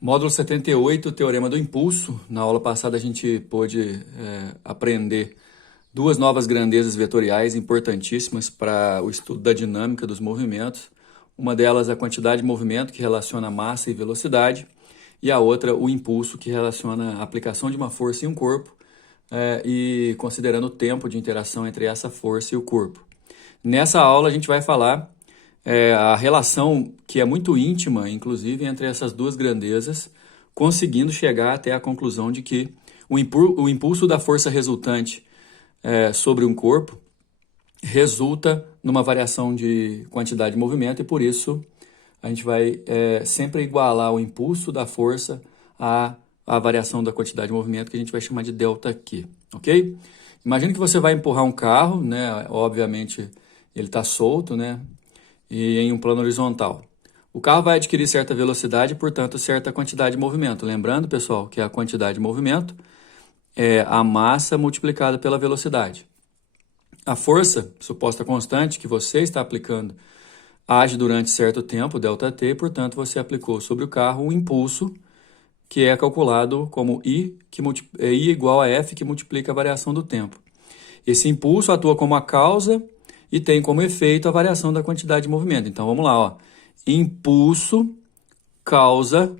Módulo 78, Teorema do Impulso. Na aula passada a gente pôde aprender duas novas grandezas vetoriais importantíssimas para o estudo da dinâmica dos movimentos. Uma delas a quantidade de movimento, que relaciona massa e velocidade, e a outra o impulso, que relaciona a aplicação de uma força em um corpo e considerando o tempo de interação entre essa força e o corpo. Nessa aula a gente vai falar a relação que é muito íntima, inclusive, entre essas duas grandezas, conseguindo chegar até a conclusão de que o impulso da força resultante sobre um corpo resulta numa variação de quantidade de movimento e, por isso, a gente vai sempre igualar o impulso da força à variação da quantidade de movimento, que a gente vai chamar de ΔQ, ok? Imagina que você vai empurrar um carro, né? Obviamente, ele está solto, né? E em um plano horizontal. O carro vai adquirir certa velocidade e, portanto, certa quantidade de movimento. Lembrando, pessoal, que a quantidade de movimento é a massa multiplicada pela velocidade. A força, suposta constante, que você está aplicando, age durante certo tempo, ΔT, e, portanto, você aplicou sobre o carro um impulso, que é calculado como I igual a F, que multiplica a variação do tempo. Esse impulso atua como a causa e tem como efeito a variação da quantidade de movimento. Então, vamos lá, ó. Impulso causa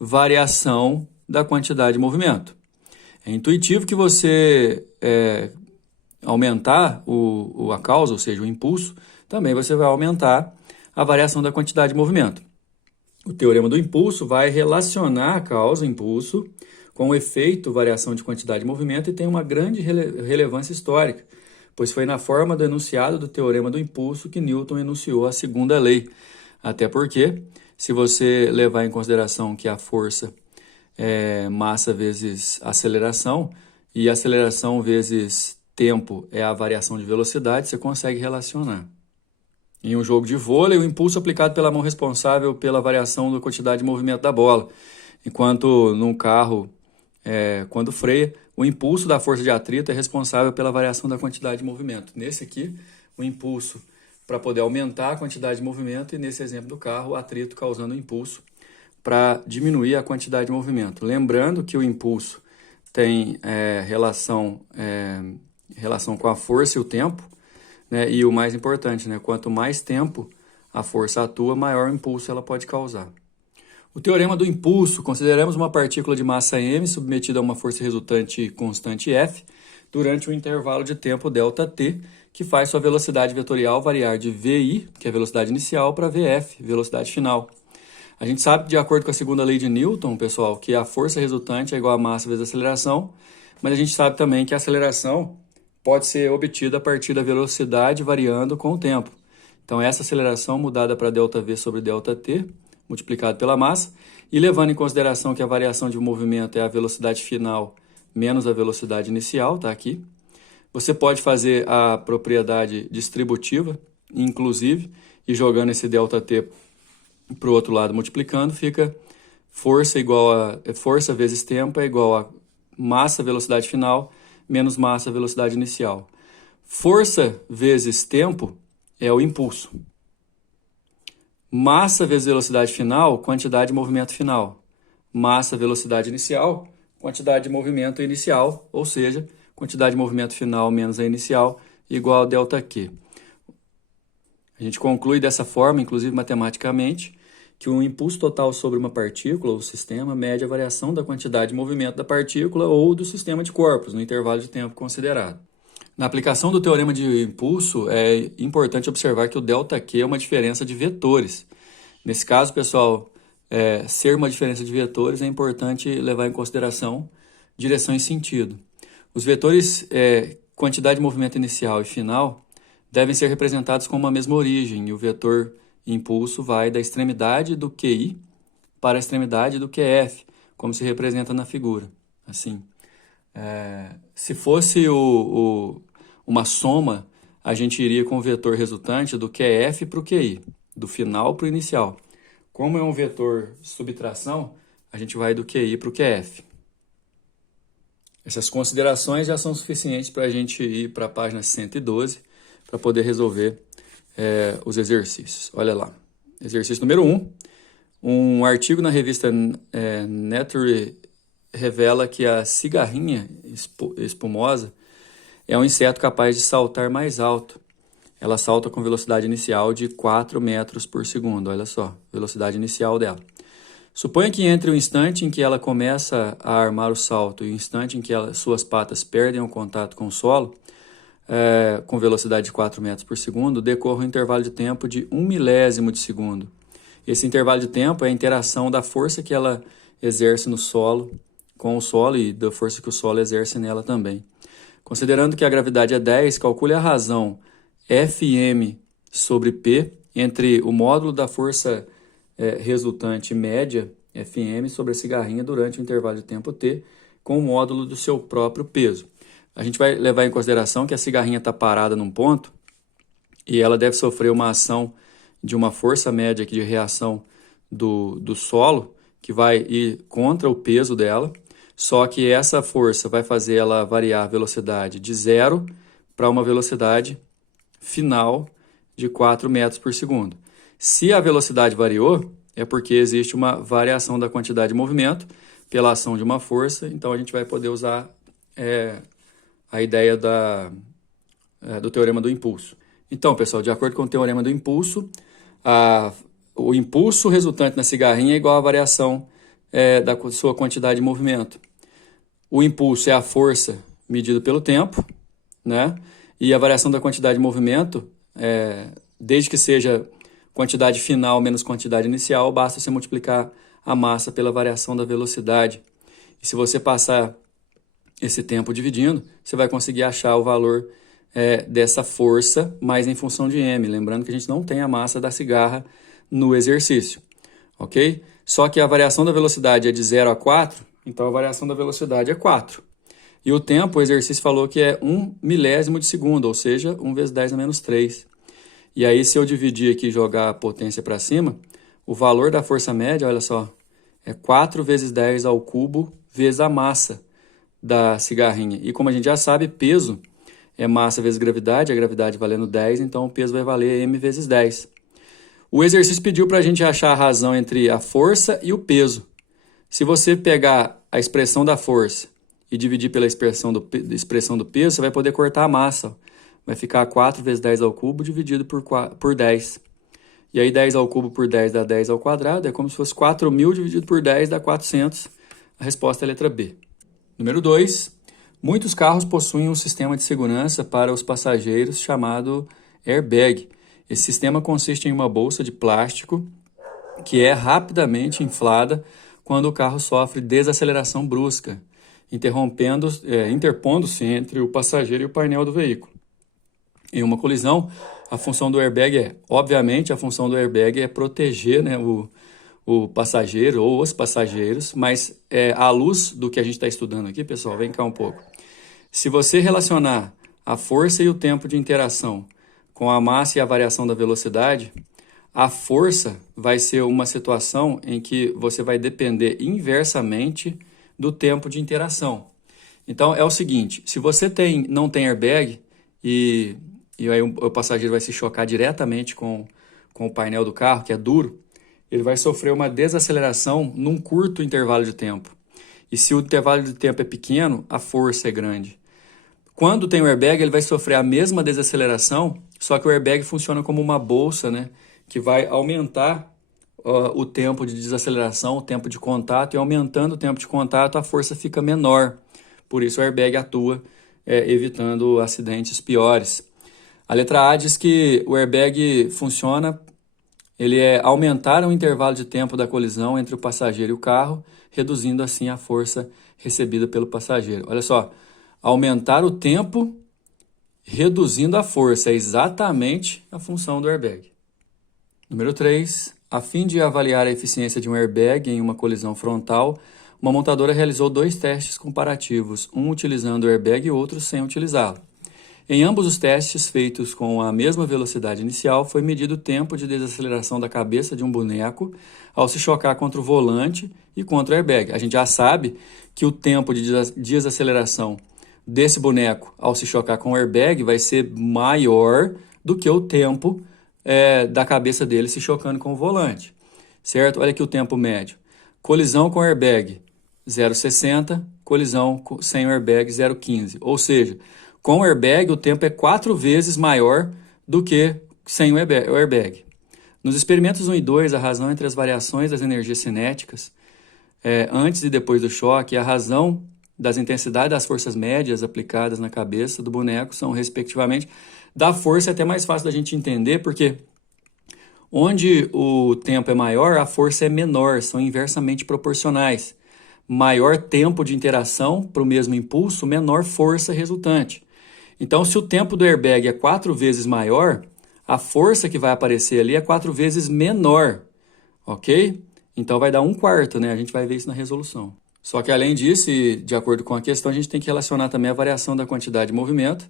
variação da quantidade de movimento. É intuitivo que você aumentar a causa, ou seja, o impulso, também você vai aumentar a variação da quantidade de movimento. O teorema do impulso vai relacionar a causa, impulso, com o efeito variação de quantidade de movimento e tem uma grande relevância histórica, pois foi na forma do enunciado do teorema do impulso que Newton enunciou a segunda lei. Até porque, se você levar em consideração que a força é massa vezes aceleração, e aceleração vezes tempo é a variação de velocidade, você consegue relacionar. Em um jogo de vôlei, o impulso aplicado pela mão responsável pela variação da quantidade de movimento da bola, enquanto num carro, quando freia, o impulso da força de atrito é responsável pela variação da quantidade de movimento. Nesse aqui, o impulso para poder aumentar a quantidade de movimento e, nesse exemplo do carro, o atrito causando o impulso para diminuir a quantidade de movimento. Lembrando que o impulso tem relação com a força e o tempo, né? E o mais importante, né? Quanto mais tempo a força atua, maior o impulso ela pode causar. O teorema do impulso, consideramos uma partícula de massa m submetida a uma força resultante constante F durante um intervalo de tempo ΔT, que faz sua velocidade vetorial variar de VI, que é a velocidade inicial, para VF, velocidade final. A gente sabe, de acordo com a segunda lei de Newton, pessoal, que a força resultante é igual a massa vezes a aceleração, mas a gente sabe também que a aceleração pode ser obtida a partir da velocidade variando com o tempo. Então, essa aceleração mudada para ΔV sobre ΔT, multiplicado pela massa, e levando em consideração que a variação de movimento é a velocidade final menos a velocidade inicial, tá aqui. Você pode fazer a propriedade distributiva, inclusive, e jogando esse ΔT para o outro lado multiplicando, fica força vezes tempo é igual a massa velocidade final menos massa velocidade inicial. Força vezes tempo é o impulso. Massa vezes velocidade final, quantidade de movimento final. Massa velocidade inicial, quantidade de movimento inicial, ou seja, quantidade de movimento final menos a inicial, igual a ΔQ. A gente conclui dessa forma, inclusive matematicamente, que o impulso total sobre uma partícula ou sistema mede a variação da quantidade de movimento da partícula ou do sistema de corpos, no intervalo de tempo considerado. Na aplicação do teorema de impulso, é importante observar que o ΔQ é uma diferença de vetores. Nesse caso, pessoal, ser uma diferença de vetores é importante levar em consideração direção e sentido. Os vetores quantidade de movimento inicial e final devem ser representados com uma mesma origem, e o vetor impulso vai da extremidade do QI para a extremidade do QF, como se representa na figura. Assim, se fosse uma soma, a gente iria com o vetor resultante do QF para o QI, do final para o inicial. Como é um vetor subtração, a gente vai do QI para o QF. Essas considerações já são suficientes para a gente ir para a página 112 para poder resolver os exercícios. Olha lá. Exercício número 1. Um artigo na revista Nature revela que a cigarrinha espumosa é um inseto capaz de saltar mais alto. Ela salta com velocidade inicial de 4 metros por segundo, olha só, velocidade inicial dela. Suponha que entre o instante em que ela começa a armar o salto e o instante em que suas patas perdem o contato com o solo, com velocidade de 4 metros por segundo, decorre um intervalo de tempo de 1 milésimo de segundo. Esse intervalo de tempo é a interação da força que ela exerce no solo, com o solo e da força que o solo exerce nela também. Considerando que a gravidade é 10, calcule a razão Fm sobre P entre o módulo da força resultante média, Fm, sobre a cigarrinha durante o intervalo de tempo T, com o módulo do seu próprio peso. A gente vai levar em consideração que a cigarrinha está parada num ponto e ela deve sofrer uma ação de uma força média aqui de reação do solo, que vai ir contra o peso dela, só que essa força vai fazer ela variar a velocidade de 0 para uma velocidade final de 4 metros por segundo. Se a velocidade variou, é porque existe uma variação da quantidade de movimento pela ação de uma força, então a gente vai poder usar a ideia do teorema do impulso. Então, pessoal, de acordo com o teorema do impulso, o impulso resultante na cigarrinha é igual à variação da sua quantidade de movimento. O impulso é a força medida pelo tempo, né? E a variação da quantidade de movimento, desde que seja quantidade final menos quantidade inicial, basta você multiplicar a massa pela variação da velocidade. E se você passar esse tempo dividindo, você vai conseguir achar o valor dessa força, mas em função de m. Lembrando que a gente não tem a massa da cigarra no exercício, ok? Só que a variação da velocidade é de 0 a 4, então a variação da velocidade é 4. E o tempo, o exercício falou que é 1 milésimo de segundo, ou seja, 1 vezes 10 a menos 3. E aí, se eu dividir aqui e jogar a potência para cima, o valor da força média, olha só, é 4 vezes 10 ao cubo vezes a massa da cigarrinha. E como a gente já sabe, peso é massa vezes gravidade, a gravidade valendo 10, então o peso vai valer m vezes 10. O exercício pediu para a gente achar a razão entre a força e o peso. Se você pegar a expressão da força e dividir pela expressão do peso, você vai poder cortar a massa. Vai ficar 4 vezes 10 ao cubo dividido por 10. E aí 10 ao cubo por 10 dá 10 ao quadrado, é como se fosse 4.000 dividido por 10 dá 400. A resposta é a letra B. Número 2. Muitos carros possuem um sistema de segurança para os passageiros chamado airbag. Esse sistema consiste em uma bolsa de plástico que é rapidamente inflada quando o carro sofre desaceleração brusca, interpondo-se entre o passageiro e o painel do veículo. Em uma colisão, a função do airbag obviamente, a função do airbag é proteger, né, o passageiro ou os passageiros, mas à luz do que a gente está estudando aqui, pessoal, vem cá um pouco. Se você relacionar a força e o tempo de interação com a massa e a variação da velocidade, a força vai ser uma situação em que você vai depender inversamente do tempo de interação. Então, é o seguinte, se você não tem airbag e aí o passageiro vai se chocar diretamente com o painel do carro, que é duro, ele vai sofrer uma desaceleração num curto intervalo de tempo. E se o intervalo de tempo é pequeno, a força é grande. Quando tem o airbag, ele vai sofrer a mesma desaceleração, só que o airbag funciona como uma bolsa, né, que vai aumentar o tempo de desaceleração, o tempo de contato, e aumentando o tempo de contato, a força fica menor. Por isso o airbag atua evitando acidentes piores. A letra A diz que o airbag funciona, ele é aumentar o intervalo de tempo da colisão entre o passageiro e o carro, reduzindo assim a força recebida pelo passageiro. Olha só, aumentar o tempo reduzindo a força é exatamente a função do airbag. Número 3. A fim de avaliar a eficiência de um airbag em uma colisão frontal, uma montadora realizou 2 testes comparativos, um utilizando o airbag e outro sem utilizá-lo. Em ambos os testes, feitos com a mesma velocidade inicial, foi medido o tempo de desaceleração da cabeça de um boneco ao se chocar contra o volante e contra o airbag. A gente já sabe que o tempo de desaceleração desse boneco ao se chocar com o airbag vai ser maior do que o tempo da cabeça dele se chocando com o volante. certo? Olha aqui o tempo médio. Colisão com airbag, 0,60. Colisão sem o airbag, 0,15. Ou seja, com o airbag o tempo é 4 vezes maior do que sem o airbag. Nos experimentos 1 e 2, a razão entre as variações das energias cinéticas antes e depois do choque, a razão das intensidades das forças médias aplicadas na cabeça do boneco são, respectivamente, da força é até mais fácil da gente entender, porque onde o tempo é maior, a força é menor, são inversamente proporcionais. Maior tempo de interação para o mesmo impulso, menor força resultante. Então, se o tempo do airbag é 4 vezes maior, a força que vai aparecer ali é 4 vezes menor, ok? Então, vai dar 1/4, né? A gente vai ver isso na resolução. Só que, além disso, e de acordo com a questão, a gente tem que relacionar também a variação da quantidade de movimento,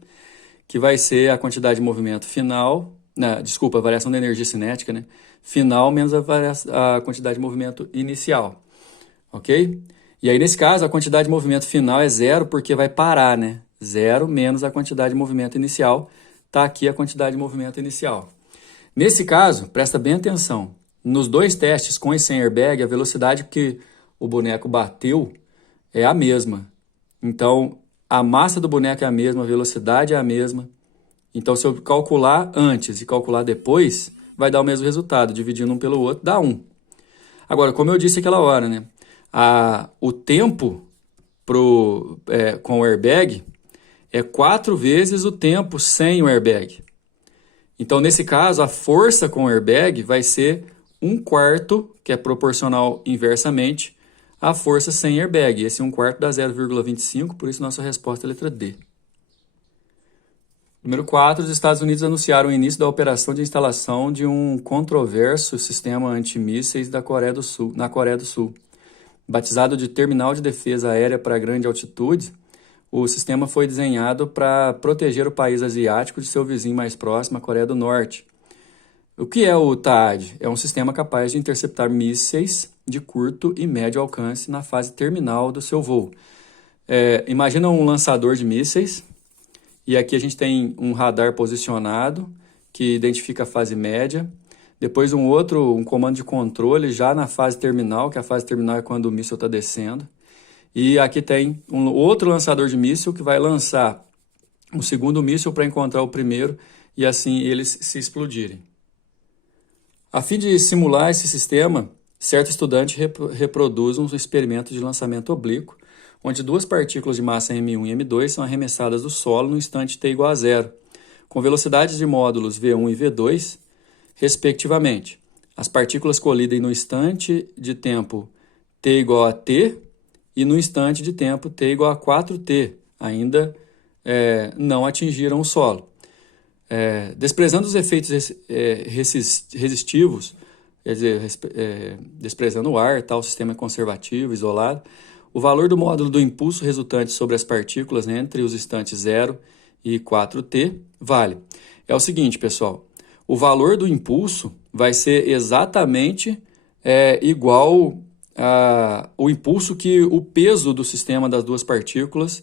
que vai ser a quantidade de movimento final, a variação da energia cinética, né? Final menos a quantidade de movimento inicial, ok? E aí, nesse caso, a quantidade de movimento final é 0, porque vai parar, né? 0 menos a quantidade de movimento inicial. Está aqui a quantidade de movimento inicial. Nesse caso, presta bem atenção. Nos 2 testes, com e sem airbag, a velocidade que o boneco bateu é a mesma. Então, a massa do boneco é a mesma, a velocidade é a mesma. Então, se eu calcular antes e calcular depois, vai dar o mesmo resultado. Dividindo um pelo outro, dá 1. Agora, como eu disse aquela hora, né? O tempo com o airbag é 4 vezes o tempo sem o airbag. Então, nesse caso, a força com o airbag vai ser 1/4, que é proporcional inversamente à força sem airbag. Esse 1/4 dá 0,25, por isso nossa resposta é a letra D. Número 4, os Estados Unidos anunciaram o início da operação de instalação de um controverso sistema antimísseis na Coreia do Sul. Batizado de Terminal de Defesa Aérea para Grande Altitude, o sistema foi desenhado para proteger o país asiático de seu vizinho mais próximo, a Coreia do Norte. O que é o THAAD? É um sistema capaz de interceptar mísseis de curto e médio alcance na fase terminal do seu voo. Imagina um lançador de mísseis, e aqui a gente tem um radar posicionado que identifica a fase média. Depois um comando de controle já na fase terminal, que a fase terminal é quando o míssil está descendo. E aqui tem um outro lançador de míssil que vai lançar um segundo míssil para encontrar o primeiro e assim eles se explodirem. A fim de simular esse sistema, certo estudante reproduz um experimento de lançamento oblíquo, onde 2 partículas de massa M1 e M2 são arremessadas do solo no instante t igual a 0, com velocidades de módulos V1 e V2, respectivamente. As partículas colidem no instante de tempo t igual a t e no instante de tempo t igual a 4t, ainda não atingiram o solo. Desprezando os efeitos resistivos, quer dizer, desprezando o ar, tal sistema conservativo, isolado, o valor do módulo do impulso resultante sobre as partículas, né, entre os instantes 0 e 4t vale. É o seguinte, pessoal, o valor do impulso vai ser exatamente igual ao impulso que o peso do sistema das 2 partículas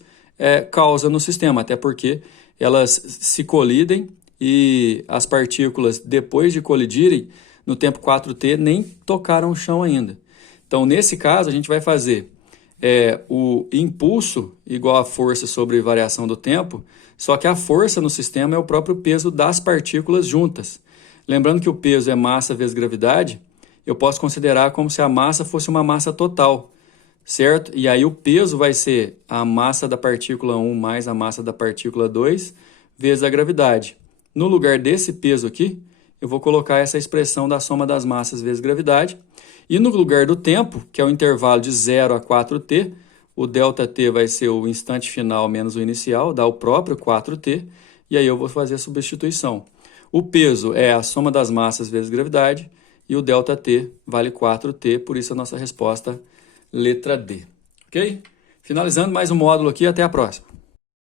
causa no sistema, até porque elas se colidem e as partículas, depois de colidirem, no tempo 4t, nem tocaram o chão ainda. Então, nesse caso, a gente vai fazer o impulso igual a força sobre variação do tempo, só que a força no sistema é o próprio peso das partículas juntas. Lembrando que o peso é massa vezes gravidade, eu posso considerar como se a massa fosse uma massa total, certo? E aí o peso vai ser a massa da partícula 1 mais a massa da partícula 2 vezes a gravidade. No lugar desse peso aqui, eu vou colocar essa expressão da soma das massas vezes gravidade. E no lugar do tempo, que é o intervalo de 0 a 4t, o ΔT vai ser o instante final menos o inicial, dá o próprio 4t, e aí eu vou fazer a substituição. O peso é a soma das massas vezes gravidade, e o ΔT vale 4t, por isso a nossa resposta, letra D. Ok? Finalizando mais um módulo aqui, até a próxima.